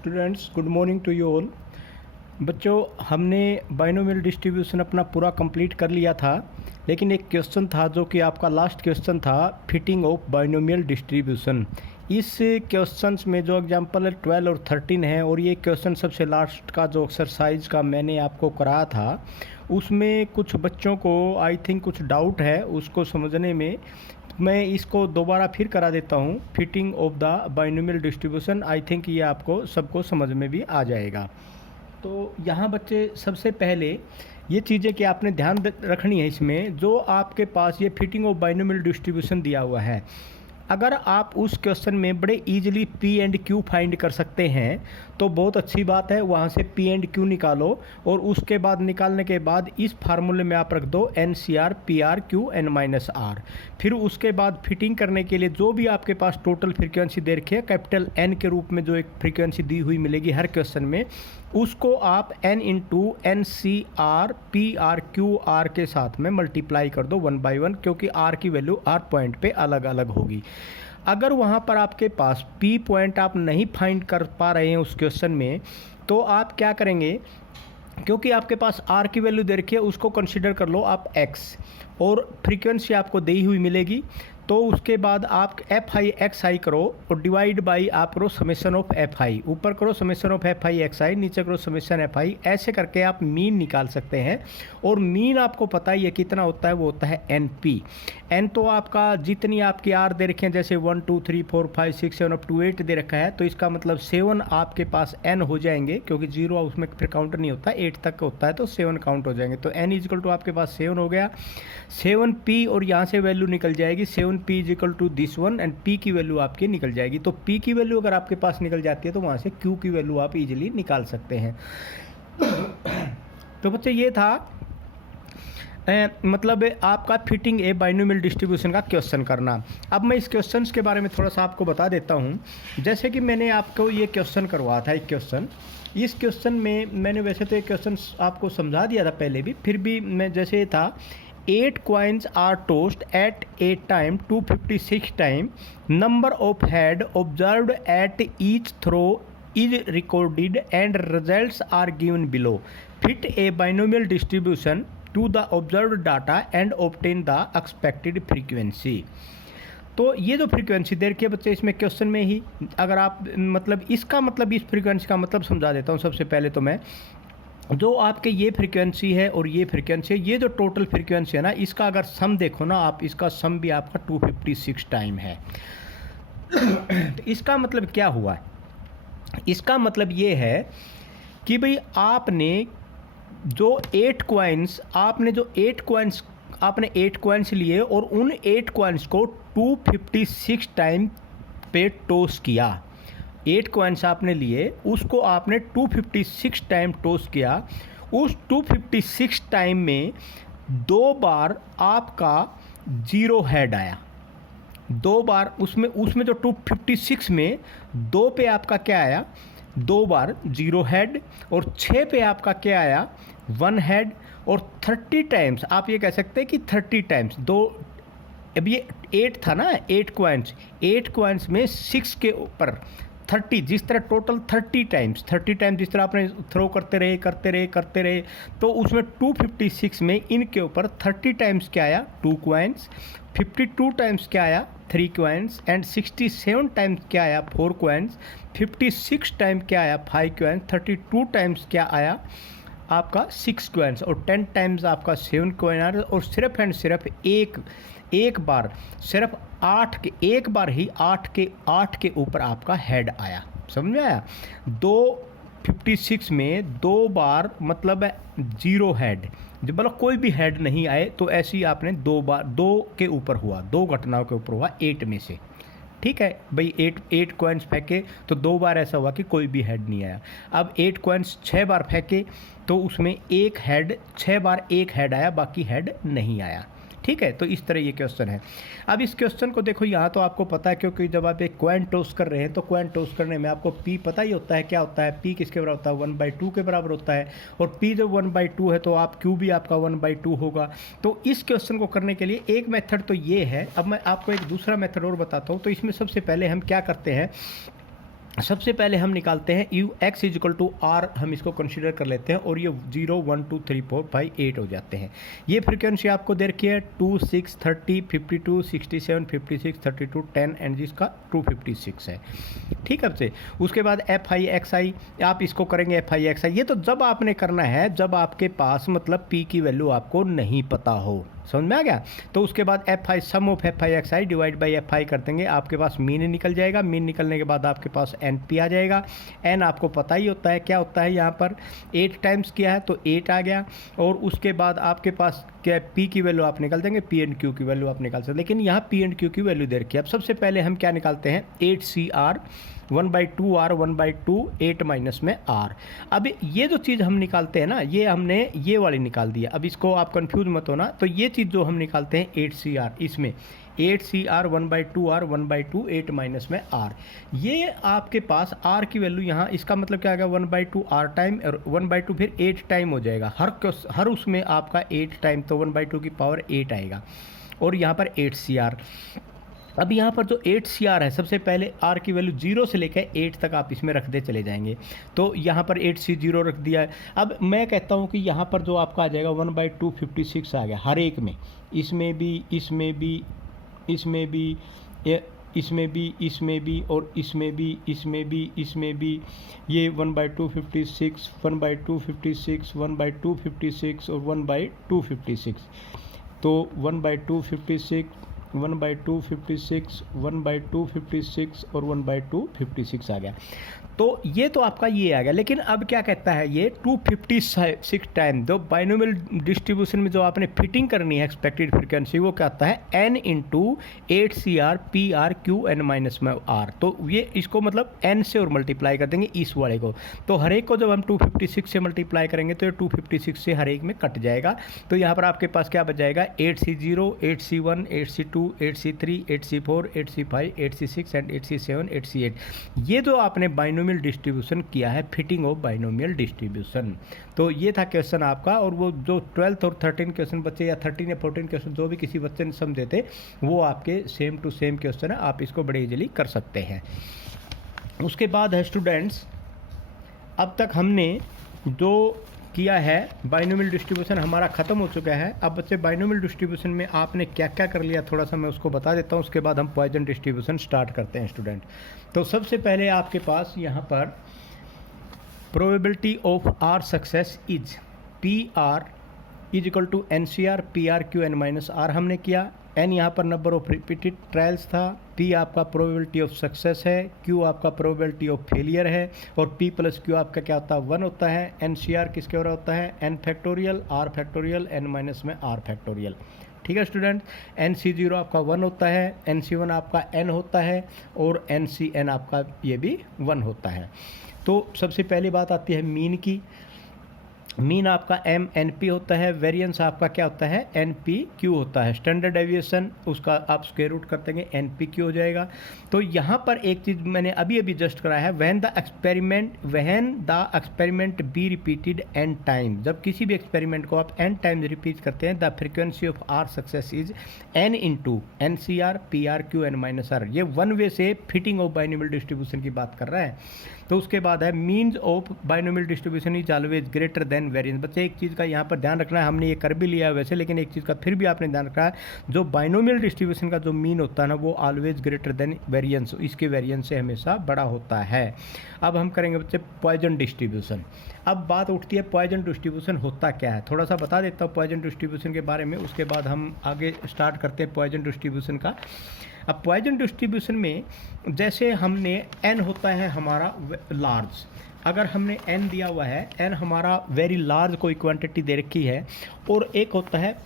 Students, good morning to you all. बच्चों, हमने binomial distribution अपना पूरा कंप्लीट कर लिया था, लेकिन एक क्वेश्चन था जो कि आपका लास्ट क्वेश्चन था, फिटिंग ऑफ बाइनोमियल डिस्ट्रीब्यूशन। इस क्वेश्चंस में जो एग्जांपल है 12 और 13 है, और ये क्वेश्चन सबसे लास्ट का जो एक्सरसाइज का मैंने आपको कराया था, उसमें कुछ बच्चों को आई थिंक कुछ डाउट है उसको समझने में। मैं इसको दोबारा फिर करा देता हूँ, fitting of the binomial distribution. I think ये आपको सबको समझ में भी आ जाएगा। तो यहाँ बच्चे सबसे पहले ये चीज़ें कि आपने ध्यान रखनी है इसमें, जो आपके पास ये फिटिंग ऑफ बाइनोमियल डिस्ट्रीब्यूशन दिया हुआ है, अगर आप उस क्वेश्चन में बड़े easily P and Q find कर सकते हैं तो बहुत अच्छी बात है। वहाँ से पी एंड क्यू निकालो, और उसके बाद निकालने के बाद इस फार्मूले में आप रख दो n c r p r q n minus r. फिर उसके बाद फिटिंग करने के लिए जो भी आपके पास टोटल फ्रीक्वेंसी दे रखी है, कैपिटल एन के रूप में जो एक फ्रीक्वेंसी दी हुई मिलेगी हर क्वेश्चन में, उसको आप n into n c r p r q r के साथ में मल्टीप्लाई कर दो 1 बाई 1, क्योंकि आर की वैल्यू आर पॉइंट पे अलग अलग होगी। अगर वहाँ पर आपके पास पी पॉइंट आप नहीं फाइंड कर पा रहे हैं उस क्वेश्चन में, तो आप क्या करेंगे, क्योंकि आपके पास आर की वैल्यू दे रखी है, उसको कंसीडर कर लो आप एक्स, और फ्रीक्वेंसी आपको दी हुई मिलेगी। तो उसके बाद आप एफ आई एक्स आई करो और डिवाइड बाई आप करो समेशन ऑफ एफ आई। ऊपर करो summation of f i x i, नीचे करो समेशन एफ आई। ऐसे करके आप मीन निकाल सकते हैं, और मीन आपको पता ही है कितना होता है, वो होता है एन पी। एन तो आपका जितनी आपकी आर दे रखे हैं, जैसे 1 2 3 4 5 6 7 अप टू 8 दे रखा है, तो इसका मतलब 7 आपके पास एन हो जाएंगे, क्योंकि 0 उसमें फिर काउंट नहीं होता, 8 तक होता है तो 7 काउंट हो जाएंगे। तो एन इजिकल टू आपके पास 7 हो गया, 7 पी, और यहाँ से वैल्यू निकल जाएगी 7 p equal to this one, and p की वैल्यू आपकी निकल जाएगी। तो पी की वैल्यू अगर आपके पास निकल जाती है तो वहाँ से क्यू की वैल्यू आप इजीली निकाल सकते हैं। तो बच्चे ये था मतलब आपका फिटिंग ए बाइनोमियल डिस्ट्रीब्यूशन का क्वेश्चन करना। अब मैं इस क्वेश्चन के बारे में थोड़ा सा आपको बता देता हूँ। जैसे कि मैंने आपको ये क्वेश्चन करवाया था, एक क्वेश्चन, इस क्वेश्चन में मैंने वैसे तो एक क्वेश्चन आपको समझा दिया था पहले भी, फिर भी मैं जैसे था 8 coins are tossed at a time 256 time. Number of head observed at each throw is recorded and results are given below. Fit a binomial distribution to the observed data and obtain the expected frequency. तो ये जो frequency दे रखी है बच्चे इसमें question में ही, अगर आप मतलब इसका मतलब इस फ्रीक्वेंसी का मतलब समझा देता हूँ। सबसे पहले तो मैं जो आपके ये फ्रीक्वेंसी है और ये फ्रीक्वेंसी है, ये जो टोटल फ्रीक्वेंसी है ना, इसका अगर सम देखो ना आप, इसका सम भी आपका 256 टाइम है। तो इसका मतलब क्या हुआ है? इसका मतलब ये है कि भाई आपने जो 8 कॉइन्स आपने 8 कॉइन्स लिए, और उन 8 कॉइन्स को 256 टाइम पे टॉस किया। 8 कॉइन्स आपने लिए, उसको आपने 256 टाइम टॉस किया। उस 256 टाइम में 2 बार आपका 0 हेड आया, 2 बार उसमें जो 256 में 2 पे आपका क्या आया, 2 बार 0 हेड, और 6 पे आपका क्या आया, 1 हेड, और 30 टाइम्स आप ये कह सकते हैं कि 30 टाइम्स दो। अब ये 8 था ना, 8 कॉइन्स में 6 के ऊपर 30, जिस तरह टोटल 30 टाइम्स जिस तरह आपने थ्रो करते रहे, तो उसमें 256 में इनके ऊपर 30 टाइम्स क्या आया, 2 कॉइन्स, 52 टाइम्स क्या आया, 3 कॉइन्स, एंड 67 टाइम्स क्या आया, 4 कॉइन्स, 56 टाइम क्या आया, 5 कॉइन्स, 32 टाइम्स क्या आया आपका 6 कॉइन्स, और 10 टाइम्स आपका 7 कॉइन आया। और सिर्फ एंड सिर्फ एक बार सिर्फ 8 के ऊपर आपका हेड आया। समझ में आया? 256 में 2 बार मतलब 0 हेड, जब मतलब कोई भी हेड नहीं आए, तो ऐसे ही आपने 2 बार 2 के ऊपर हुआ, 2 घटनाओं के ऊपर हुआ 8 में से। ठीक है भाई, 8 कॉइन्स फेंके तो 2 बार ऐसा हुआ कि कोई भी हेड नहीं आया। अब 8 कॉइन्स 6 बार फेंके तो उसमें 6 बार एक हेड आया, बाकी हेड नहीं आया। ठीक है, तो इस तरह ये क्वेश्चन है। अब इस क्वेश्चन को देखो, यहाँ तो आपको पता है, क्योंकि जब आप एक कॉइन टॉस कर रहे हैं तो कॉइन टॉस करने में आपको पी पता ही होता है क्या होता है। पी किसके बराबर होता है, 1/2 के बराबर होता है, और पी जब 1/2 है तो आप क्यू भी आपका 1/2 होगा। तो इस क्वेश्चन को करने के लिए एक मेथड तो ये है। अब मैं आपको एक दूसरा मेथड और बताता हूँ। तो इसमें सबसे पहले हम क्या करते हैं, सबसे पहले हम निकालते हैं u x is equal to r, हम इसको कंसीडर कर लेते हैं और ये 0 1 2 3 4 5 8 हो जाते हैं। ये फ्रीक्वेंसी आपको दे रखी है 2 6 30 52 67 56 32 10 एंड जिसका 256 है। ठीक है से उसके बाद एफ आई एक्स आई, आप इसको करेंगे एफ आई एक्स आई। ये तो जब आपने करना है जब आपके पास मतलब पी की वैल्यू आपको नहीं पता हो, समझ में आ गया। तो उसके बाद f i sum of f i x i divide by f i कर देंगे, आपके पास मीन निकल जाएगा। मीन निकलने के बाद आपके पास एन पी आ जाएगा। एन आपको पता ही होता है क्या होता है, यहाँ पर 8 टाइम्स किया है तो 8 आ गया। और उसके बाद आपके पास क्या पी की वैल्यू आप निकाल देंगे, पी एंड क्यू की वैल्यू आप निकाल सकते, लेकिन यहाँ पी एंड क्यू की वैल्यू दे रखी है। अब सबसे पहले हम क्या निकालते हैं 8 सी आर 1/2 आर 1/2 8 माइनस में आर। अब ये जो चीज़ हम निकालते हैं ना, ये हमने ये वाली निकाल दिया। अब इसको आप कंफ्यूज मत होना। तो ये चीज़ जो हम निकालते हैं 8 सी आर, इसमें 8 सी आर 1/2 आर 1/2 8 माइनस में आर, ये आपके पास आर की वैल्यू यहाँ, इसका मतलब क्या आ गया 1/2 आर टाइम और 1/2 फिर 8 टाइम हो जाएगा। हर उसमें आपका 8 टाइम, तो 1/2 की पावर 8 आएगा और यहाँ पर 8 सी आर। अब यहाँ पर जो 8 सी आर है, सबसे पहले आर की वैल्यू 0 से लेकर 8 तक आप इसमें रखते चले जाएंगे। तो यहाँ पर 8 सी 0 रख दिया है। अब मैं कहता हूँ कि यहाँ पर जो आपका आ जाएगा 1/2 56 आ गया हर एक में, इसमें भी इसमें भी इसमें भी इसमें भी इसमें भी और इसमें भी इसमें भी इसमें भी, ये 1/2 56 1/2 56 1/2 56 और 1/2 56। तो 1/2 56 1/2 56 1/2 56 और 1/2 56 आ गया। तो ये तो आपका ये आ गया। लेकिन अब क्या कहता है ये 256 टाइम, जो बाइनोमियल डिस्ट्रीब्यूशन में जो आपने फिटिंग करनी है एक्सपेक्टेड फ्रीक्वेंसी, वो क्या आता है n into 8 c r p r q n minus में आर। तो ये इसको मतलब n से और मल्टीप्लाई कर देंगे इस वाले को। तो हर एक को जब हम 256 से मल्टीप्लाई करेंगे तो ये 256 से हर एक में कट जाएगा। तो यहाँ पर आपके पास क्या बच जाएगा 8C0 8C1 8C2 8C3 8C4 8C5 8C6 and 8C7 8C8। ये जो आपने बाइनोमियल डिस्ट्रीब्यूशन किया है, फिटिंग ऑफ बाइनोमियल डिस्ट्रीब्यूशन। तो ये था क्वेश्चन आपका। और वो जो 12th और 13 क्वेश्चन बच्चे या 13 या 14 क्वेश्चन जो भी किसी बच्चे ने समझे थे, वो आपके सेम टू सेम क्वेश्चन है, आप इसको बड़े इजीली कर सकते हैं। उसके बाद है स्टूडेंट्स, अब तक हमने जो किया है बाइनोमियल डिस्ट्रीब्यूशन हमारा ख़त्म हो चुका है। अब बच्चे बाइनोमियल डिस्ट्रीब्यूशन में आपने क्या क्या कर लिया थोड़ा सा मैं उसको बता देता हूँ, उसके बाद हम पॉइजन डिस्ट्रीब्यूशन स्टार्ट करते हैं स्टूडेंट। तो सबसे पहले आपके पास यहाँ पर probability of r success is p r is equal to n c r p r q n minus r हमने किया। एन यहाँ पर नंबर ऑफ रिपीटेड ट्रायल्स था, पी आपका प्रोबेबिलिटी ऑफ सक्सेस है, क्यू आपका प्रोबेबिलिटी ऑफ फेलियर है और पी प्लस क्यू आपका क्या होता है 1 होता है। एन सी आर किसके और होता है n factorial r factorial n minus में आर फैक्टोरियल। ठीक है स्टूडेंट। एन सी 0 आपका 1 होता है, एन सी 1 आपका n होता है और एन सी एन आपका ये भी 1 होता है। तो सबसे पहली बात आती है मीन की। मीन आपका एम एन पी होता है, वेरिएंस आपका क्या होता है एन पी क्यू होता है। स्टैंडर्ड डेविएशन उसका आप स्क्वायर रूट कर देंगे एन पी क्यू हो जाएगा। तो यहाँ पर एक चीज़ मैंने अभी जस्ट कराया है, when the experiment be repeated n time, जब किसी भी एक्सपेरिमेंट को आप एन टाइम्स रिपीट करते हैं, the frequency of r success is n into n c r p r q n minus r. ये वन वे से फिटिंग ऑफ बाइनोमियल डिस्ट्रीब्यूशन की बात कर रहा है। तो उसके बाद है means of binomial distribution is always greater than variance. बच्चे एक चीज़ का यहाँ पर ध्यान रखना है, हमने ये कर भी लिया है वैसे, लेकिन एक चीज़ का फिर भी आपने ध्यान रखना है, जो बाइनोमियल डिस्ट्रीब्यूशन का जो मीन होता है ना, वो ऑलवेज ग्रेटर देन वेरिएंस, इसके वेरिएंस से हमेशा बड़ा होता है। अब हम करेंगे बच्चे पॉइजन डिस्ट्रीब्यूशन। अब बात उठती है पॉइजन डिस्ट्रीब्यूशन होता क्या है, थोड़ा सा बता देता हूँ पॉइजन डिस्ट्रीब्यूशन के बारे में, उसके बाद हम आगे स्टार्ट करते हैं पॉइजन डिस्ट्रीब्यूशन का। अब पॉइजन डिस्ट्रीब्यूशन में जैसे हमने n होता है हमारा लार्ज, अगर हमने n दिया हुआ है, n हमारा वेरी लार्ज कोई क्वांटिटी दे रखी है, और एक होता है,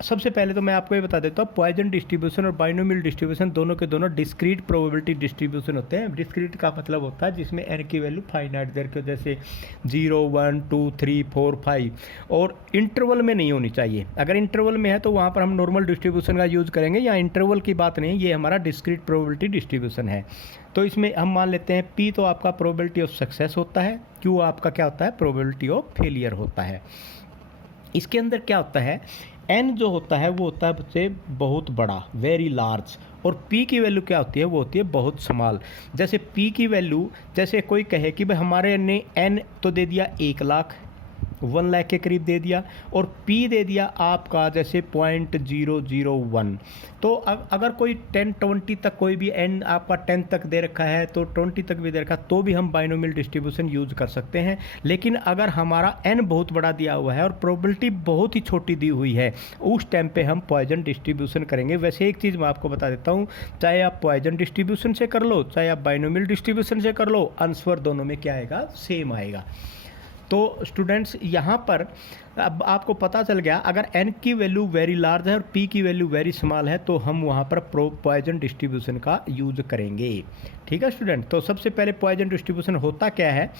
सबसे पहले तो मैं आपको ये बता देता हूँ पॉइजन डिस्ट्रीब्यूशन और बाइनोमियल डिस्ट्रीब्यूशन दोनों के दोनों डिस्क्रीट प्रोबेबिलिटी डिस्ट्रीब्यूशन होते हैं। डिस्क्रीट का मतलब होता है जिसमें n की वैल्यू फाइनाइट देर के, जैसे 0 1 2 3 4 5, और इंटरवल में नहीं होनी चाहिए। अगर इंटरवल में है तो वहाँ पर हम नॉर्मल डिस्ट्रीब्यूशन का यूज़ करेंगे, या इंटरवल की बात नहीं, ये हमारा डिस्क्रीट प्रोबेबिलिटी डिस्ट्रीब्यूशन है। तो इसमें हम मान लेते हैं p तो आपका प्रोबेबिलिटी ऑफ सक्सेस होता है, q आपका क्या होता है प्रोबेबिलिटी ऑफ फेलियर होता है। इसके अंदर क्या होता है n जो होता है वो होता है बच्चे बहुत बड़ा, वेरी लार्ज, और p की वैल्यू क्या होती है, वो होती है बहुत स्मॉल। जैसे p की वैल्यू, जैसे कोई कहे कि भाई हमारे ने n तो दे दिया 1 लाख, 1 लाख के करीब दे दिया, और p दे दिया आपका जैसे 0.001। तो अगर कोई 10 20 तक कोई भी n आपका 10 तक दे रखा है तो 20 तक भी दे रखा, तो भी हम बाइनोमियल डिस्ट्रीब्यूशन यूज़ कर सकते हैं। लेकिन अगर हमारा n बहुत बड़ा दिया हुआ है और प्रोबेबिलिटी बहुत ही छोटी दी हुई है, उस टाइम पे हम पॉइजन डिस्ट्रीब्यूशन करेंगे। वैसे एक चीज़ मैं आपको बता देता हूँ, चाहे आप पॉइजन डिस्ट्रीब्यूशन से कर लो, चाहे आप बाइनोमियल डिस्ट्रीब्यूशन से कर लो, आंसर दोनों में क्या आएगा, सेम आएगा। तो स्टूडेंट्स यहाँ पर अब आपको पता चल गया, अगर n की वैल्यू वेरी लार्ज है और p की वैल्यू वेरी स्मॉल है तो हम वहाँ पर पॉइजन डिस्ट्रीब्यूशन का यूज़ करेंगे। ठीक है स्टूडेंट, तो सबसे पहले पॉइजन डिस्ट्रीब्यूशन होता क्या है,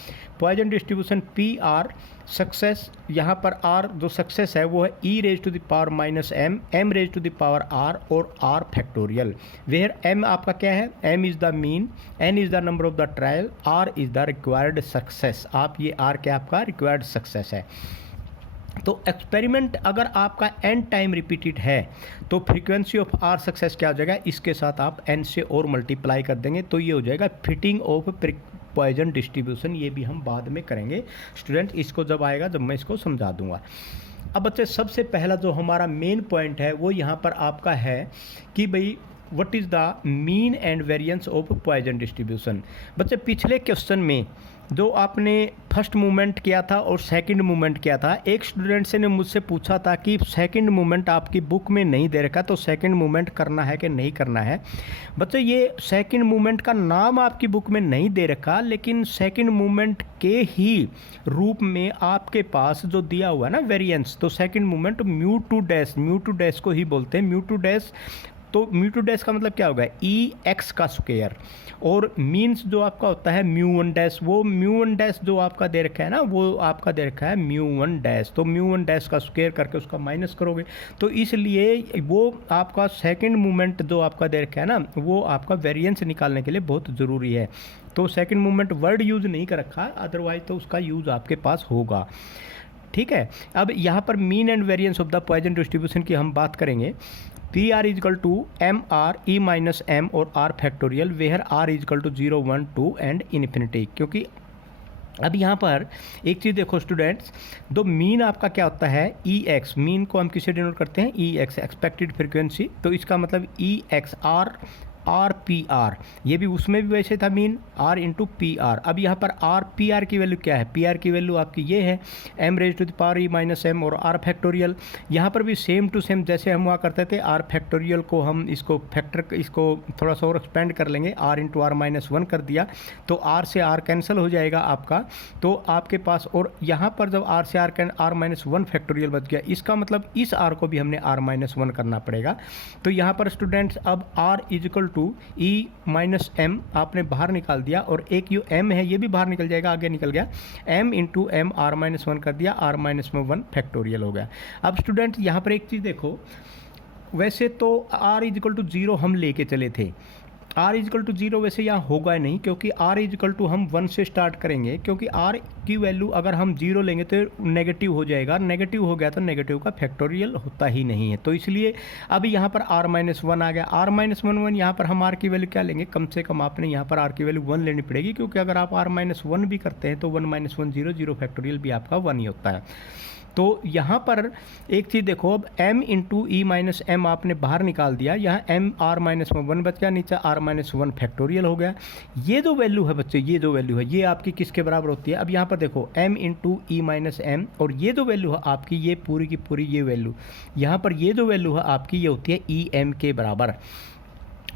Poisson distribution p r success, यहाँ पर r जो सक्सेस है वो है e raise to the power minus m, m raise to the power r और r फैक्टोरियल, वेयर m आपका क्या है, m is the mean, n is the number of the trial, r is the required success. आप ये r क्या आपका required success है। तो एक्सपेरिमेंट अगर आपका n टाइम रिपीटेड है तो फ्रीक्वेंसी ऑफ r सक्सेस क्या हो जाएगा, इसके साथ आप n से और मल्टीप्लाई कर देंगे तो ये हो जाएगा फिटिंग ऑफ पॉइजन डिस्ट्रीब्यूशन। ये भी हम बाद में करेंगे स्टूडेंट, इसको जब आएगा जब मैं इसको समझा दूंगा। अब बच्चे सबसे पहला जो हमारा मेन पॉइंट है वो यहाँ पर आपका है कि भाई what is the mean and variance of Poisson distribution. बच्चे पिछले क्वेश्चन में जो आपने फर्स्ट मूवमेंट किया था और सेकंड मूवमेंट किया था, एक स्टूडेंट से ने मुझसे पूछा था कि सेकंड मूवमेंट आपकी बुक में नहीं दे रखा तो सेकंड मूवमेंट करना है कि नहीं करना है। बच्चे ये सेकंड मूवमेंट का नाम आपकी बुक में नहीं दे रखा, लेकिन सेकंड मूवमेंट के ही रूप में आपके पास जो दिया हुआ है ना वेरिएंस, तो second movement mu two dash को ही बोलते हैं, म्यू टू डैश। तो म्यू टू डैश का मतलब क्या होगा, ई एक्स का स्क्वायर, और मीन्स जो आपका होता है म्यू वन डैश, वो म्यू वन डैश जो आपका दे रखा है ना वो आपका दे रखा है म्यू वन डैश, तो म्यू वन डैश का स्क्वायर करके उसका माइनस करोगे, तो इसलिए वो आपका सेकंड मूवमेंट जो आपका दे रखा है ना वो आपका वेरिएंस निकालने के लिए बहुत ज़रूरी है। तो सेकंड मूवमेंट वर्ड यूज़ नहीं कर रखा, अदरवाइज तो उसका यूज़ आपके पास होगा। ठीक है, अब यहाँ पर mean and variance of the Poisson distribution की हम बात करेंगे। P r is equal to m r e minus m और r factorial, where r is equal to 0 1 2 and infinity. क्योंकि अब यहाँ पर एक चीज़ देखो स्टूडेंट्स, दो मीन आपका क्या होता है, ई एक्स, मीन को हम किसे डिनोट करते हैं, ई एक्स एक्सपेक्टेड फ्रीक्वेंसी, तो इसका मतलब e x r p r, ये भी उसमें भी वैसे था mean r into p r. अब यहाँ पर आर पी आर की वैल्यू क्या है, पी आर की वैल्यू आपकी ये है m raise to the power e minus m और आर फैक्टोरियल। यहाँ पर भी सेम टू सेम जैसे हम वहाँ करते थे, आर फैक्टोरियल को हम इसको फैक्टर इसको थोड़ा सा और एक्सपेंड कर लेंगे, आर इंटू आर माइनस 1 कर दिया तो आर से आर कैंसिल हो जाएगा आपका, तो आपके पास, और यहाँ पर जब आर से आर माइनस 1 फैक्टोरियल बच गया, इसका मतलब इस आर को भी हमने आर माइनस 1 करना पड़ेगा। तो यहाँ पर स्टूडेंट्स अब r equal to e minus m आपने बाहर निकाल दिया, और एक यू एम है ये भी बाहर निकल जाएगा, आगे निकल गया, m into m r minus 1 कर दिया, आर माइनस में 1 फैक्टोरियल हो गया। अब स्टूडेंट यहाँ पर एक चीज़ देखो, वैसे तो आर इजिकल टू 0 हम लेके चले थे, आर इजिकल टू 0 वैसे यहाँ होगा ही नहीं, क्योंकि आर इजिकल टू हम 1 से स्टार्ट करेंगे, क्योंकि आर की वैल्यू अगर हम 0 लेंगे तो नेगेटिव हो जाएगा, नेगेटिव हो गया तो नेगेटिव का फैक्टोरियल होता ही नहीं है। तो इसलिए अब यहाँ पर आर माइनस 1 आ गया, आर माइनस 1 यहाँ पर हम आर की वैल्यू क्या लेंगे, कम से कम आपने यहाँ पर आर की वैल्यू 1 लेनी पड़ेगी, क्योंकि अगर आप आर माइनस 1 भी करते हैं तो 1 माइनस 1 0 0 फैक्टोरियल भी आपका 1 ही होता है। तो यहाँ पर एक चीज़ देखो, अब m इंटू ई माइनस एम आपने बाहर निकाल दिया, यहाँ m आर माइनस 1 बच गया, नीचे आर माइनस 1 फैक्टोरियल हो गया। ये जो वैल्यू है बच्चे, ये जो वैल्यू है ये आपकी किसके बराबर होती है, अब यहाँ पर देखो m इंटू ई माइनस एम, और ये जो वैल्यू है आपकी ये पूरी की पूरी ये वैल्यू, यहाँ पर ये जो वैल्यू है आपकी ये होती है ई एम के बराबर,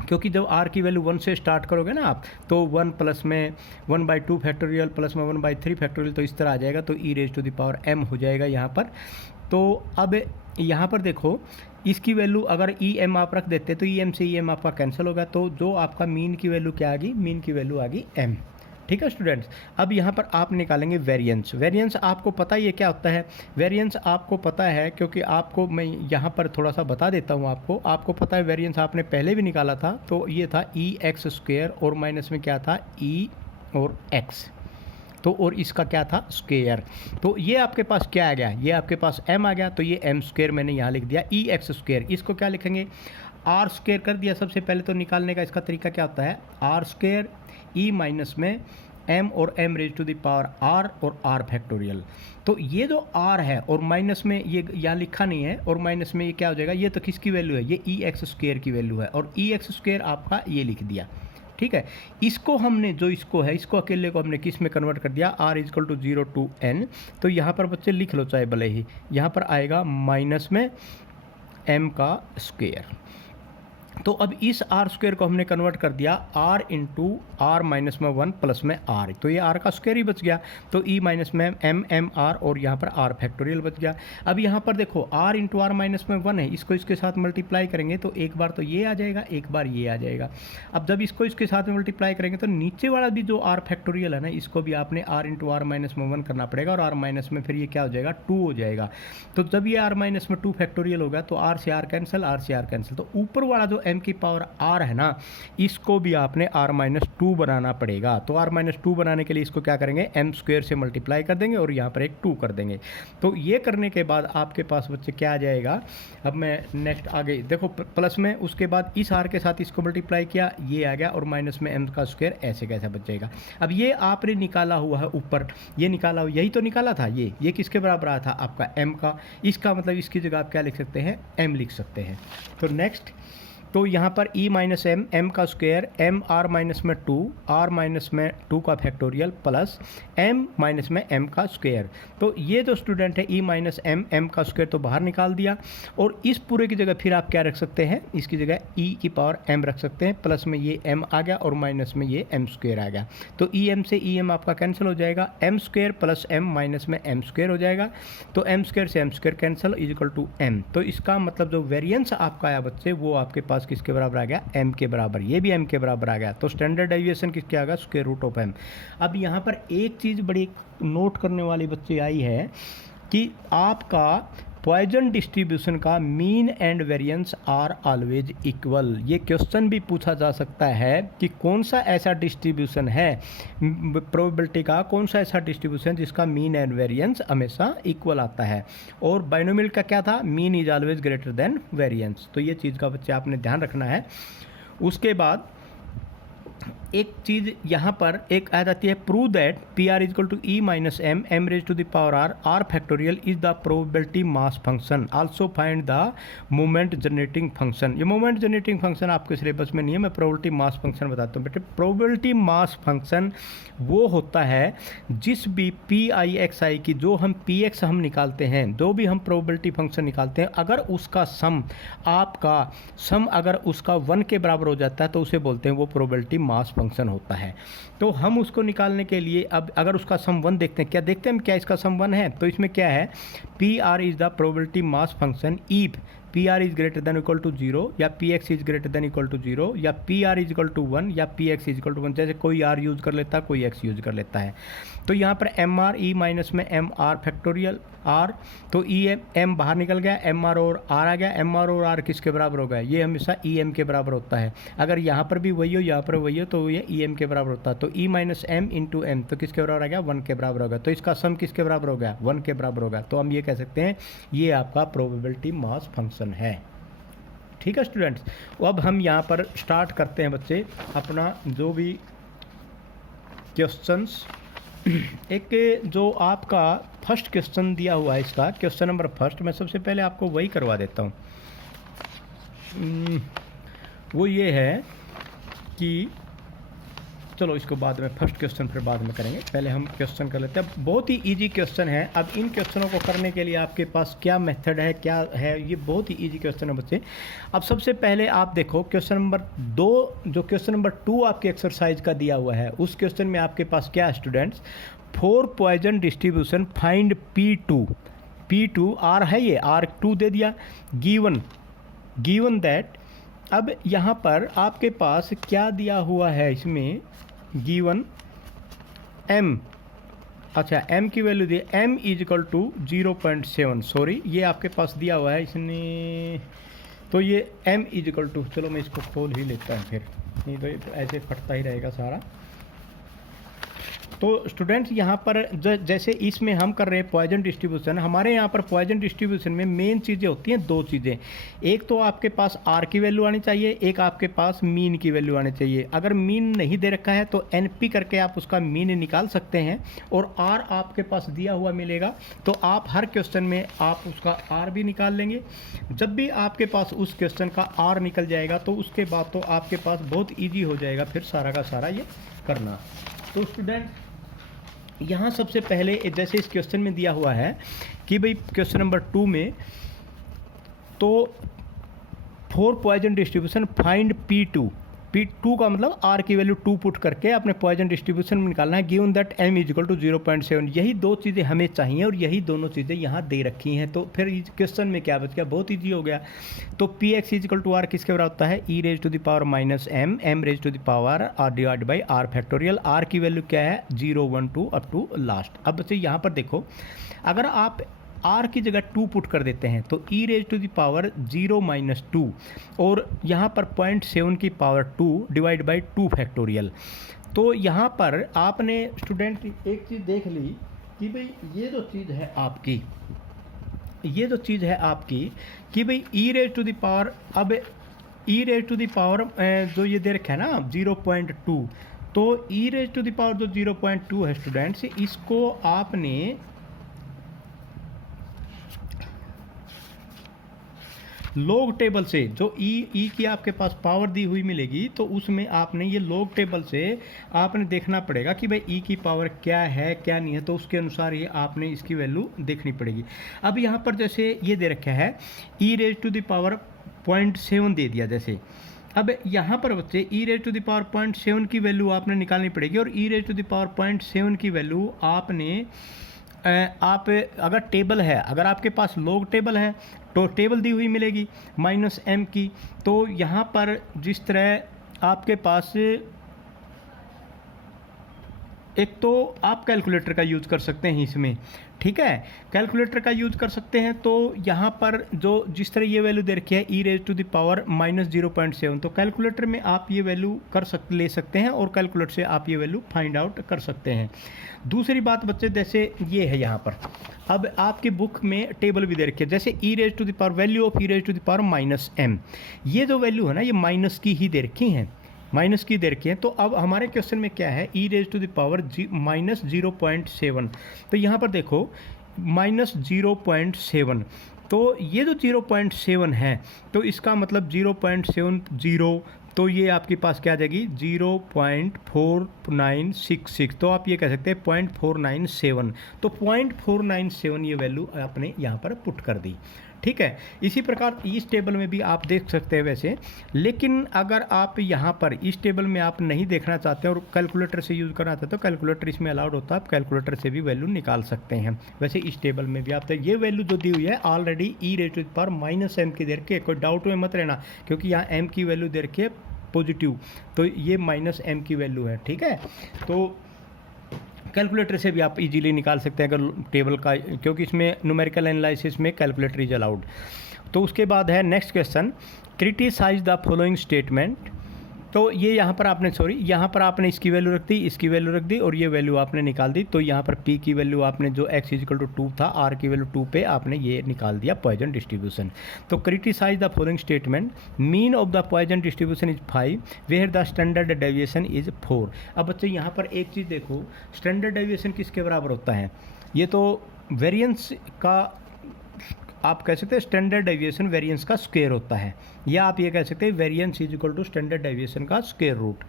क्योंकि जब r की वैल्यू 1 से स्टार्ट करोगे ना आप, तो 1 प्लस में 1/2 फैक्टोरियल प्लस में 1/3 फैक्टोरियल, तो इस तरह आ जाएगा, तो e raise to the power m हो जाएगा यहाँ पर। तो अब यहाँ पर देखो, इसकी वैल्यू अगर ई एम आप रख देते तो ई एम से ई एम आपका कैंसिल होगा, तो जो आपका मीन की वैल्यू क्या आ गई, मीन की वैल्यू आ गई m। ठीक है स्टूडेंट्स, अब यहाँ पर आप निकालेंगे वेरिएंस। वेरिएंस आपको पता ही है क्या होता है, वेरिएंस आपको पता है, क्योंकि आपको मैं यहाँ पर थोड़ा सा बता देता हूँ आपको पता है वेरिएंस आपने पहले भी निकाला था, तो ये था ई एक्स स्क्वेयर और माइनस में क्या था ई और एक्स, तो और इसका क्या था स्क्वेयर, तो ये आपके पास क्या आ गया, ये आपके पास m आ गया, तो ये m स्क्वेयर मैंने यहाँ लिख दिया, ई एक्स स्क्वेयर, इसको क्या लिखेंगे आर स्क्वायर कर दिया। सबसे पहले तो निकालने का इसका तरीका क्या होता है, आर स्क्वायर ई माइनस में m और m raise to the power r और r फैक्टोरियल। तो ये जो r है और माइनस में ये यहाँ लिखा नहीं है, और माइनस में ये क्या हो जाएगा, ये तो किसकी वैल्यू है, ये ई एक्स स्क्वायर की वैल्यू है, और ई एक्स स्क्वायर आपका ये लिख दिया। ठीक है, इसको हमने जो इसको है, इसको अकेले को हमने किस में कन्वर्ट कर दिया, r equal to 0 to n। तो यहाँ पर बच्चे लिख लो चाहे भले ही, यहाँ पर आएगा माइनस में m का स्क्वायर। तो अब इस आर स्क्वायर को हमने कन्वर्ट कर दिया आर इंटू आर माइनस में 1 प्लस में आर, तो ये आर का स्क्वायर ही बच गया। तो ई माइनस में एम एम आर और यहाँ पर आर फैक्टोरियल बच गया। अब यहाँ पर देखो आर इंटू आर माइनस में 1 है, इसको इसके साथ मल्टीप्लाई करेंगे तो एक बार तो ये आ जाएगा, एक बार ये आ जाएगा। अब जब इसको इसके साथ में मल्टीप्लाई करेंगे तो नीचे वाला भी जो आर फैक्टोरियल है ना, इसको भी आपने आर इंटू आर माइनस में 1 करना पड़ेगा, और आर माइनस में फिर ये क्या हो जाएगा, 2 हो जाएगा। तो जब ये आर माइनस में 2 फैक्टोरियल होगा तो आर से आर कैंसिल, आर से आर कैंसिल। तो ऊपर वाला जो एम की पावर आर है ना, इसको भी आपने आर माइनस 2 बनाना पड़ेगा। तो आर माइनस 2 बनाने के लिए इसको क्या करेंगे, एम स्क्वायर से मल्टीप्लाई कर देंगे और यहाँ पर एक 2 कर देंगे। तो ये करने के बाद आपके पास बच्चे क्या आ जाएगा, अब मैं नेक्स्ट आगे देखो प्लस में, उसके बाद इस आर के साथ इसको मल्टीप्लाई किया, ये आ गया, और माइनस में एम का स्क्वायर ऐसे कैसे बच जाएगा। अब ये आपने निकाला हुआ है ऊपर, ये निकाला, यही तो निकाला था, ये किसके बराबर आया था आपका एम का। इसका मतलब इसकी जगह आप क्या लिख सकते हैं, एम लिख सकते हैं। तो नेक्स्ट, तो यहाँ पर e माइनस एम, एम का स्क्वायर, एम आर माइनस में 2, आर माइनस में 2 का फैक्टोरियल प्लस m माइनस में m का स्क्वायर। तो ये जो स्टूडेंट है e माइनस एम, एम का स्क्वायर तो बाहर निकाल दिया, और इस पूरे की जगह फिर आप क्या रख सकते हैं, इसकी जगह e की पावर m रख सकते हैं, प्लस में ये m आ गया और माइनस में ये m स्क्वायर आ गया। तो em से em आपका कैंसिल हो जाएगा, m square plus m minus में m स्क्वायर हो जाएगा। तो m स्क्वायर से m square cancel equal to m। तो इसका मतलब जो वेरिएंस आपका आया बच्चे, वो आपके पास किसके बराबर आ गया, m के बराबर। ये भी m के बराबर आ गया। तो स्टैंडर्ड डेविएशन किसके आ गया, स्क्वायर रूट ऑफ m। अब यहाँ पर एक चीज़ बड़ी नोट करने वाली बच्चे आई है कि आपका पॉइजन डिस्ट्रीब्यूशन का mean and variance are always equal. ये क्वेश्चन भी पूछा जा सकता है कि कौन सा ऐसा डिस्ट्रीब्यूशन है प्रोबेबिलिटी का, कौन सा ऐसा डिस्ट्रीब्यूशन जिसका मीन एंड वेरिएंस हमेशा इक्वल आता है। और बाइनोमियल का क्या था, mean is always greater than variance. तो ये चीज़ का बच्चे आपने ध्यान रखना है। उसके बाद एक चीज़ यहाँ पर एक आ जाती है, prove that p r equal to e minus m, m raise to the power r, r factorial is the probability mass function. Also find the moment generating function. ये मोमेंट जनरेटिंग फंक्शन आपके syllabus में नहीं है, मैं probability mass function बताता हूँ बेटे। Probability mass function वो होता है जिस भी पी आई एक्स आई की, जो हम पी एक्स हम निकालते हैं, जो भी हम प्रोबेबिलिटी फंक्शन निकालते हैं, अगर उसका सम आपका सम अगर उसका 1 के बराबर हो जाता है तो उसे बोलते हैं वो प्रोबेबिलिटी मास फंक्शन होता है। तो हम उसको निकालने के लिए अब अगर उसका सम 1 देखते हैं, क्या देखते हैं हम, क्या इसका सम 1 है, तो इसमें क्या है, p r is the probability mass function if p r is greater than equal to 0 या p x is greater than equal to 0 या p r is equal to 1 या p x is equal to 1। जैसे कोई R use कर लेता है, कोई x use कर लेता है। तो यहाँ पर एम आर ई माइनस में एम आर फैक्टोरियल आर, तो ई एम बाहर निकल गया, एम आर और आर आ गया। एम आर और आर किसके बराबर हो गया, ये हमेशा ई एम के बराबर होता है। अगर यहाँ पर भी वही हो, यहाँ पर वही हो, तो ये ई एम के बराबर होता है। तो ई माइनस एम इंटू एम, तो किसके बराबर आ गया, 1 के बराबर होगा। तो इसका सम किसके बराबर हो गया, 1 के बराबर होगा। तो हम ये कह सकते हैं ये आपका प्रोबेबिलिटी मास फंक्शन है। ठीक है स्टूडेंट्स, अब हम यहाँ पर स्टार्ट करते हैं बच्चे अपना जो भी क्वेश्चंस। एक जो आपका फर्स्ट क्वेश्चन दिया हुआ है, इसका क्वेश्चन नंबर फर्स्ट, मैं सबसे पहले आपको वही करवा देता हूँ। वो ये है कि चलो इसको बाद में, फर्स्ट क्वेश्चन फिर बाद में करेंगे, पहले हम क्वेश्चन कर लेते हैं। बहुत ही इजी क्वेश्चन है। अब इन क्वेश्चनों को करने के लिए आपके पास क्या मेथड है, क्या है, ये बहुत ही इजी क्वेश्चन है बच्चे। अब सबसे पहले आप देखो क्वेश्चन नंबर 2, जो क्वेश्चन नंबर 2 आपके एक्सरसाइज का दिया हुआ है, उस क्वेश्चन में आपके पास क्या है students, 4 poison distribution find P2। P2 R है, ये R2 दे दिया, गिवन दैट। अब यहाँ पर आपके पास क्या दिया हुआ है, इसमें गिवन m, अच्छा m की वैल्यू दी, m is equal to 0.7, sorry ये आपके पास दिया हुआ है इसने। तो ये m इज इक्वल टू, चलो मैं इसको खोल ही लेता हूँ फिर, नहीं तो ऐसे फटता ही रहेगा सारा। तो स्टूडेंट्स यहाँ पर जैसे इसमें हम कर रहे हैं पॉइजन डिस्ट्रीब्यूशन, हमारे यहाँ पर पॉइजन डिस्ट्रीब्यूशन में मेन चीज़ें होती हैं दो चीज़ें। एक तो आपके पास आर की वैल्यू आनी चाहिए, एक आपके पास मीन की वैल्यू आनी चाहिए। अगर मीन नहीं दे रखा है तो एनपी करके आप उसका मीन निकाल सकते हैं और आर आपके पास दिया हुआ मिलेगा तो आप हर क्वेश्चन में आप उसका आर भी निकाल लेंगे। जब भी आपके पास उस क्वेश्चन का आर निकल जाएगा तो उसके बाद तो आपके पास बहुत ईजी हो जाएगा फिर सारा का सारा ये करना। तो स्टूडेंट यहाँ सबसे पहले जैसे इस क्वेश्चन में दिया हुआ है कि भाई क्वेश्चन नंबर 2 में तो for poison distribution find P2 का मतलब R की वैल्यू 2 पुट करके अपने पॉइजन डिस्ट्रीब्यूशन में निकालना है। Given that M equal to 0.7, यही दो चीज़ें हमें चाहिए और यही दोनों चीज़ें यहाँ दे रखी हैं। तो फिर इस क्वेश्चन में क्या बच गया, बहुत ईजी हो गया। तो Px इजिकल टू R किसके बराबर होता है, e raise to the power minus m raise to the power r divide by r factorial. R की वैल्यू क्या है 0, 1, 2 अप टू लास्ट। अब बच्चे यहाँ पर देखो, अगर आप r की जगह 2 पुट कर देते हैं तो e raise to the power 0 minus 2 और यहाँ पर 0.7 की पावर 2 डिवाइड बाई 2 फैक्टोरियल। तो यहाँ पर आपने स्टूडेंट एक चीज़ देख ली कि भाई ये जो चीज़ है आपकी कि भाई e raise to the power, अब e raise to the power जो ये दे रखा है ना 0.2, तो e raise to the power जो 0.2 है स्टूडेंट्स, इसको आपने लॉग टेबल से जो ई की आपके पास पावर दी हुई मिलेगी तो उसमें आपने ये लॉग टेबल से आपने देखना पड़ेगा कि भाई ई की पावर क्या है क्या नहीं है, तो उसके अनुसार ये आपने इसकी वैल्यू देखनी पड़ेगी। अब यहाँ पर जैसे ये दे रखा है e raise to the power 0.7 दे दिया जैसे, अब यहाँ पर बच्चे ई रेज टू द पावर 0.7 की वैल्यू आपने निकालनी पड़ेगी और ई रेज टू द पावर 0.7 की वैल्यू आपने आप अगर टेबल है, अगर आपके पास लॉग टेबल है तो टेबल दी हुई मिलेगी माइनस m की। तो यहाँ पर जिस तरह आपके पास एक तो आप कैलकुलेटर का यूज़ कर सकते हैं इसमें, ठीक है, कैलकुलेटर का यूज़ कर सकते हैं। तो यहाँ पर जो जिस तरह ये वैल्यू दे रखी है e raise to the power minus 0.7, तो कैलकुलेटर में आप ये वैल्यू ले सकते हैं और कैलकुलेटर से आप ये वैल्यू फाइंड आउट कर सकते हैं। दूसरी बात बच्चे जैसे ये है यहाँ पर, अब आपकी बुक में टेबल भी दे रखी है जैसे e raise to the power value of e raise to the power minus m, ये जो वैल्यू है ना ये माइनस की ही दे रखी हैं, माइनस की दे रखी है। तो अब हमारे क्वेश्चन में क्या है e raise to the power minus 0.7, तो यहाँ पर देखो माइनस 0.7, तो ये जो 0.7 है तो इसका मतलब 0.70, तो ये आपके पास क्या आ जाएगी 0.4966, तो आप ये कह सकते हैं 0.497, तो 0.497 ये वैल्यू आपने यहाँ पर पुट कर दी, ठीक है। इसी प्रकार इस टेबल में भी आप देख सकते हैं वैसे, लेकिन अगर आप यहाँ पर इस टेबल में आप नहीं देखना चाहते और कैलकुलेटर से यूज़ करना चाहते हो तो कैलकुलेटर इसमें अलाउड होता है, आप कैलकुलेटर से भी वैल्यू निकाल सकते हैं। वैसे इस टेबल में भी आप ये वैल्यू जो दी हुई है already e raise to the power minus m की दे रखी है, कोई डाउट में मत रहना क्योंकि यहाँ m की वैल्यू दे रखी है पॉजिटिव, तो ये माइनस m की वैल्यू है, ठीक है। तो कैलकुलेटर से भी आप इजीली निकाल सकते हैं अगर टेबल का, क्योंकि इसमें न्यूमेरिकल एनालिसिस में कैलकुलेटर इज अलाउड। तो उसके बाद है next question, criticise the following statement. तो ये यहाँ पर आपने इसकी वैल्यू रख दी, इसकी वैल्यू रख दी और ये वैल्यू आपने निकाल दी। तो यहाँ पर P की वैल्यू आपने जो x इजिकल टू 2 था, R की वैल्यू 2 पे आपने ये निकाल दिया पॉइजन डिस्ट्रीब्यूशन। तो criticise the following statement, mean of the Poisson distribution is 5 where the standard deviation is 4। अब बच्चे यहाँ पर एक चीज़ देखो, स्टैंडर्ड डेविएशन किसके बराबर होता है, ये तो वेरिएंस का आप कह सकते हैं स्टैंडर्ड डेविएशन वेरिएंस का स्क्वायर होता है, या आप ये कह सकते हैं variance is equal to standard deviation का स्क्वायर रूट,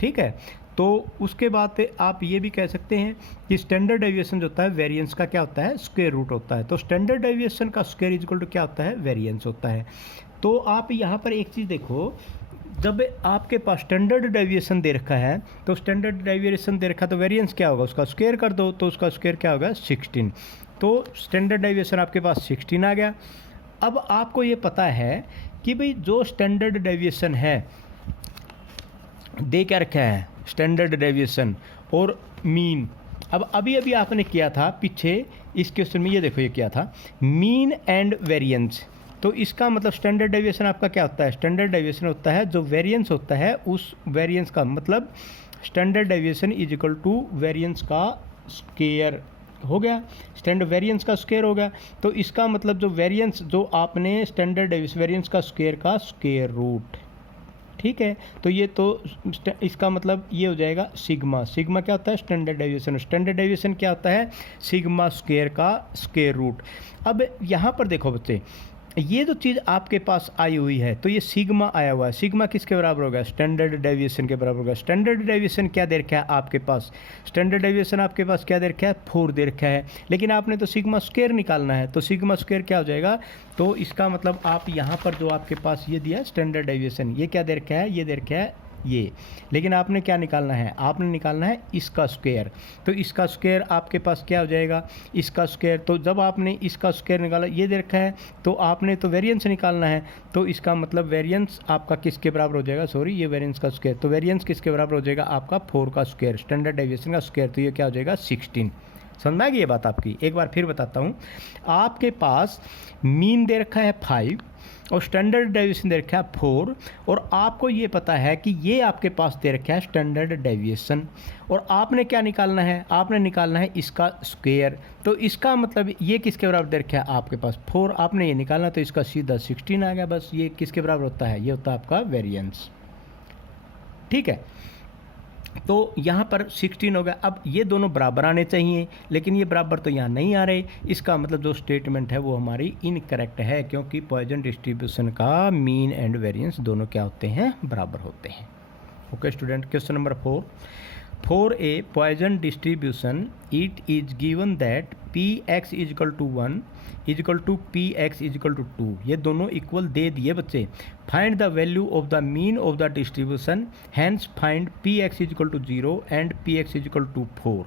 ठीक है। तो उसके बाद आप ये भी कह सकते हैं कि स्टैंडर्ड डेविएशन जो होता है वेरिएंस का क्या होता है, स्क्वायर रूट होता है। तो स्टैंडर्ड डेविएशन का स्क्वायर इज इक्वल टू क्या होता है, वेरिएंस होता है। तो आप यहाँ पर एक चीज़ देखो, जब आपके पास स्टैंडर्ड डेविएशन दे रखा है तो स्टैंडर्ड डेविएशन दे रखा तो वेरिएंस क्या होगा, उसका स्क्वायर कर दो, तो उसका स्क्वायर क्या होगा 16। तो स्टैंडर्ड डेविएशन आपके पास 16 आ गया। अब आपको ये पता है कि भाई जो स्टैंडर्ड डेविएशन है दे क्या रखा है, स्टैंडर्ड डेविएशन और मीन। अब अभी आपने किया था पीछे इस क्वेश्चन में, ये देखो ये क्या था, मीन एंड वेरिएंस। तो इसका मतलब स्टैंडर्ड डेविएशन आपका क्या होता है, स्टैंडर्ड डेविएशन होता है जो वेरिएंस होता है उस वेरिएंस का मतलब standard deviation is equal to variance का स्क्वायर हो गया, स्टैंडर्ड वेरिएंस का स्क्वायर हो गया। तो इसका मतलब जो वेरिएंस जो आपने स्टैंडर्ड डेविएशन वेरिएंस का स्क्वायर रूट, ठीक है। तो ये तो इसका मतलब ये हो जाएगा सिग्मा। सिग्मा क्या होता है? Standard deviation. स्टैंडर्ड डेविएशन क्या होता है? सिग्मा स्क्वायर का स्क्वायर रूट। अब यहाँ पर देखो बच्चे, ये जो चीज़ आपके पास आई हुई है तो ये सिग्मा आया हुआ है। सिग्मा किसके बराबर होगा? स्टैंडर्ड डेविएशन के बराबर होगा। स्टैंडर्ड डेविएशन क्या दे रखा है आपके पास? स्टैंडर्ड डेविएशन आपके पास क्या दे रखा है? 4 दे रखा है, लेकिन आपने तो सिग्मा स्क्वायर निकालना है। तो सिग्मा स्क्वायर क्या हो जाएगा? तो इसका मतलब आप यहाँ पर जो आपके पास ये दिया स्टैंडर्ड डेविएशन, ये क्या दे रखा है? ये दे रखा है ये, लेकिन आपने क्या निकालना है? आपने निकालना है इसका स्क्वायर। तो इसका स्क्वायर आपके पास क्या हो जाएगा? इसका स्क्वायर। तो जब आपने इसका स्क्वायर निकाला, ये दे रखा है, तो आपने तो वेरिएंस निकालना है। तो इसका मतलब वेरिएंस आपका किसके बराबर हो जाएगा? सॉरी, ये वेरिएंस का स्क्वायर। तो वेरिएंस किसके बराबर हो जाएगा? आपका 4 का स्क्वायर, स्टैंडर्ड डेविएशन का स्क्वायर। तो ये क्या हो जाएगा? 16। समझ में आ गई ये बात आपकी? एक बार फिर बताता हूँ। आपके पास मीन दे रखा है 5 और स्टैंडर्ड डेविएशन दे रखा है 4, और आपको ये पता है कि ये आपके पास दे रखा है स्टैंडर्ड डेविएशन, और आपने क्या निकालना है? आपने निकालना है इसका स्क्वायर। तो इसका मतलब ये किसके बराबर दे रखा है आपके पास? 4। आपने ये निकालना, तो इसका सीधा 16 आ गया। बस ये किसके बराबर होता है? ये होता है आपका वेरिएंस, ठीक है। तो यहाँ पर 16 हो गया। अब ये दोनों बराबर आने चाहिए, लेकिन ये बराबर तो यहाँ नहीं आ रहे। इसका मतलब जो स्टेटमेंट है वो हमारी इनकरेक्ट है, क्योंकि पॉइजन डिस्ट्रीब्यूशन का मीन एंड वेरिएंस दोनों क्या होते हैं? बराबर होते हैं। Okay student, question number 4। For a Poisson distribution, it is given that Px is equal to 1 is equal to Px is equal to 2। ये दोनों इक्वल दे दिए बच्चे। Find the value of the mean of the distribution, hence find Px is equal to 0 and Px is equal to 4।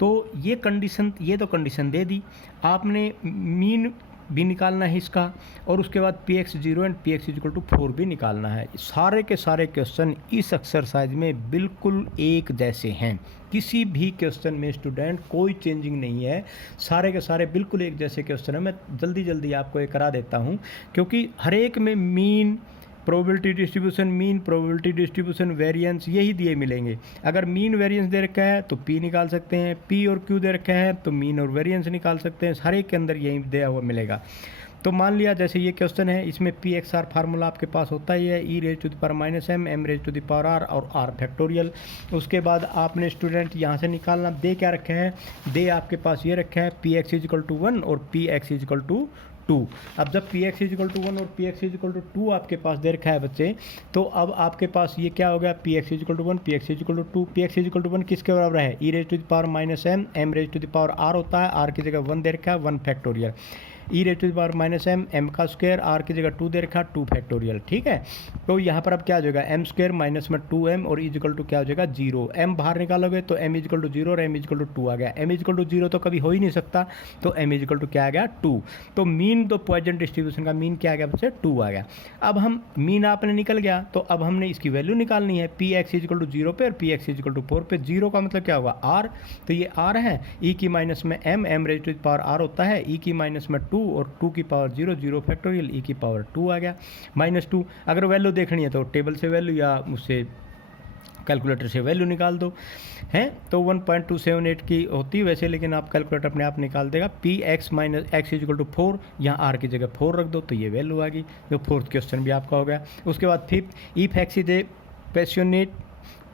तो ये तो condition दे दी। आपने mean भी निकालना है इसका, और उसके बाद Px 0 and Px equal to 4 भी निकालना है। सारे के सारे क्वेश्चन इस एक्सरसाइज में बिल्कुल एक जैसे हैं। किसी भी क्वेश्चन में स्टूडेंट कोई चेंजिंग नहीं है, सारे के सारे बिल्कुल एक जैसे क्वेश्चन है। मैं जल्दी आपको ये करा देता हूँ, क्योंकि हर एक में mean, probability distribution, mean, probability distribution, variance यही दिए मिलेंगे। अगर मीन वेरिएंस दे रखा है तो पी निकाल सकते हैं, पी और क्यू दे रखा है तो मीन और वेरिएंस निकाल सकते हैं। हर एक के अंदर यही दिया हुआ मिलेगा। तो मान लिया जैसे ये क्वेश्चन है, इसमें पी एक्स आर फार्मूला आपके पास होता ही है, e raise to the power minus m, m raise to the power r और आर फैक्टोरियल। उसके बाद आपने स्टूडेंट यहाँ से निकालना, दे क्या रखे हैं? दे आपके पास ये रखा है p x is equal to 1 और p x is equal to 2। अब जब p x is equal to 1 और p x is equal to 2 आपके पास दे रखा है बच्चे, तो अब आपके पास ये क्या हो गया? P x is equal to 1, p x is equal to 2। P x is equal to 1 किसके बराबर है? E raise to the power minus m, m raise to the power r होता है, आर की जगह 1 दे रखा है, 1 factorial. E raise to the power minus m, m का स्क्वायर, आर की जगह 2 दे रखा, 2 फैक्टोरियल, ठीक है। तो यहाँ पर अब क्या हो जाएगा? एम स्क्वायर माइनस में 2m और इज इक्वल टू क्या हो जाएगा? 0। एम बाहर निकालोगे तो एम इज इक्वल टू 0 और एम इज इक्वल टू 2 आ गया। एम इज इक्वल टू 0 तो कभी हो ही नहीं सकता, तो एम इज इक्वल टू क्या आ गया? 2। तो मीन, तो पॉइजन डिस्ट्रीब्यूशन का मीन क्या आ गया बच्चे? 2 आ गया। अब हम मीन आपने निकल गया, तो अब हमने इसकी वैल्यू निकालनी है। P x is equal to 0 पे और p x is equal to 4 पे। 0 का मतलब क्या होगा? आर, तो ये आर है, ई की माइनस में m, m raise to the power r होता है, ई की माइनस में 2 और 2 की पावर 0, 0 फैक्टोरियल, ई की पावर 2 आ गया, -2। अगर वैल्यू देखनी है तो टेबल से वैल्यू या उससे कैलकुलेटर से वैल्यू निकाल दो, हैं तो 1.278 की होती है वैसे, लेकिन आप कैलकुलेटर अपने आप निकाल देगा। P x minus x is equal to 4, यहाँ आर की जगह 4 रख दो तो ये वैल्यू आ गई। जो फोर्थ क्वेश्चन भी आपका हो गया। उसके बाद fifth, if x is a passionate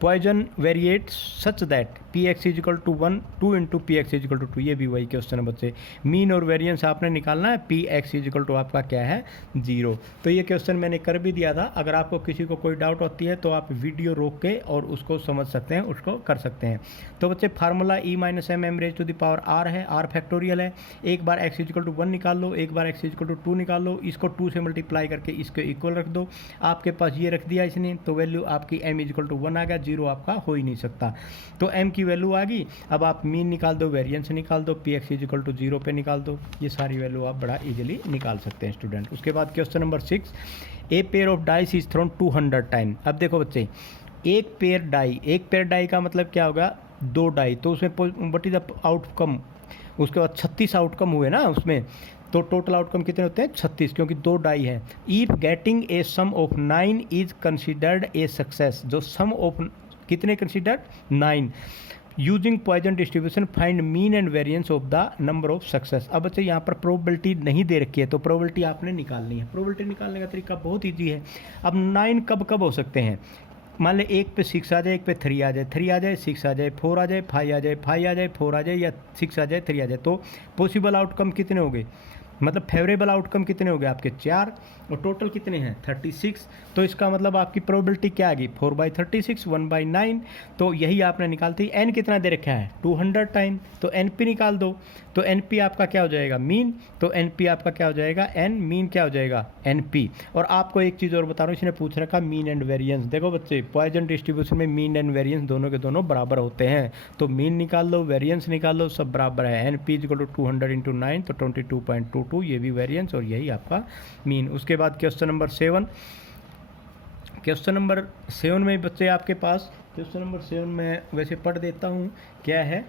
Poisson variate such that p x is equal to 1, 2 into p x is equal to 2। ये भी वही क्वेश्चन है बच्चे। मीन और वेरिएंस आपने निकालना है, p x is equal to आपका क्या है? 0। तो ये क्वेश्चन मैंने कर भी दिया था। अगर आपको किसी को कोई डाउट होती है तो आप वीडियो रोक के और उसको समझ सकते हैं, उसको कर सकते हैं। तो बच्चे formula e minus m, m raise to the power r है, आर फैक्टोरियल है। एक बार एक्स इज इक्वल टू 1 निकाल लो, एक बार एक्स इज इक्वल टू 2 निकाल लो, इसको 2 से मल्टीप्लाई करके इसके इक्वल रख दो। आपके पास ये रख दिया इसने, तो वैल्यू आपकी एम इज इक्वल टू 1 आ गया, 0 आपका हो ही नहीं सकता। तो एम की वैल्यू आ गई। अब आप मीन निकाल दो, वेरिएंस निकाल दो, P x is equal to 0 पे निकाल दो। ये सारी वैल्यू आप बड़ा इजीली निकाल सकते हैं स्टूडेंट। उसके बाद question number 6, a pair of dice is throne 200 time. अब देखो बच्चे, एक पेयर डाई का मतलब क्या होगा? 2 डाई। तो उसमें व्हाट इज द आउटकम? उसके बाद 36 आउटकम हुए ना उसमें, तो टोटल आउटकम कितने होते हैं? 36, क्योंकि 2 डाई है। If getting a sum of 9 is considered a success. जो सम ऑफ कितने considered? 9। Using Poisson distribution find mean and variance of the number of success. अब बच्चे यहाँ पर प्रोबेबिलिटी नहीं दे रखी है तो प्रोबेबिलिटी आपने निकालनी है। प्रोबेबिलिटी निकालने का तरीका बहुत ईजी है। अब 9 कब कब हो सकते हैं? मान ले एक पे 6 आ जाए, एक पे 3 आ जाए, 3 आ जाए, 6 आ जाए, 4 आ जाए, 5 आ जाए, 5 आ जाए, 4 आ जाए, या 6 आ जाए, 3 आ जाए। तो पॉसिबल आउटकम कितने हो गए, मतलब फेवरेबल आउटकम कितने हो गए आपके? 4, और टोटल कितने हैं? 36। तो इसका मतलब आपकी प्रोबेबिलिटी क्या आ गई? 4/36, 1/9। तो यही आपने निकालते ही एन कितना दे रखा है? 200 टाइम। तो एन पी निकाल दो। तो एन पी आपका क्या हो जाएगा? मीन। तो एन पी आपका क्या हो जाएगा? एन। मीन क्या हो जाएगा? N P. और आपको एक चीज़ और बता रहा हूँ, इसने पूछ रखा मीन एंड वेरिएंस। देखो बच्चे, पॉइजन डिस्ट्रीब्यूशन में मीन एंड वेरिएंस दोनों के दोनों बराबर होते हैं। तो मीन निकाल लो, वेरिएंस निकाल लो, सब बराबर है। एन पी इक्वल टू 200 × 9, तो 22.22, ये भी वेरिएंस और यही आपका मीन। उसके बाद क्वेश्चन नंबर 7। क्वेश्चन नंबर 7 में बच्चे आपके पास, क्वेश्चन नंबर 7 में वैसे पढ़ देता हूँ क्या है।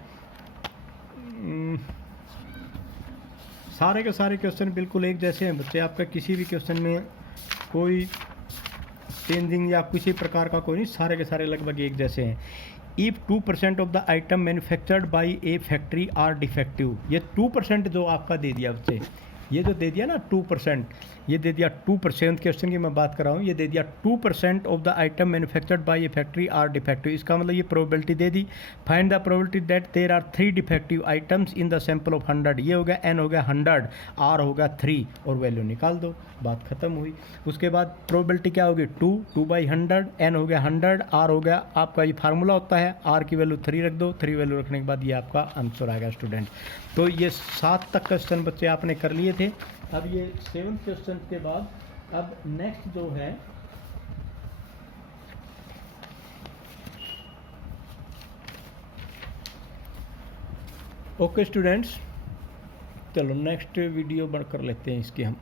सारे के सारे क्वेश्चन बिल्कुल एक जैसे हैं बच्चे। आपका किसी भी क्वेश्चन में कोई चेंजिंग या किसी प्रकार का कोई नहीं, सारे के सारे लगभग एक जैसे हैं। If 2% of the item manufactured by a factory are defective. ये 2% जो आपका दे दिया बच्चे, ये जो दे दिया ना 2%, ये दे दिया 2%। क्वेश्चन की मैं बात कर रहा हूँ, ये दे दिया 2% of the item manufactured by a factory are defective. इसका मतलब ये प्रोबेबिलिटी दे दी। Find the probability that there are 3 defective items in the sample of 100। ये हो गया एन हो गया 100, आर हो गया 3, और वैल्यू निकाल दो, बात खत्म हुई। उसके बाद प्रोबेबिलिटी क्या होगी? 2/100, एन हो गया 100, आर हो गया आपका, ये फार्मूला होता है, आर की वैल्यू 3 रख दो। 3 वैल्यू रखने के बाद ये आपका आंसर आएगा स्टूडेंट। तो ये 7 तक क्वेश्चन बच्चे आपने कर लिए थे। अब ये 7 क्वेश्चन के बाद अब नेक्स्ट जो है, ओके स्टूडेंट्स, चलो नेक्स्ट वीडियो बन कर लेते हैं इसकी हम।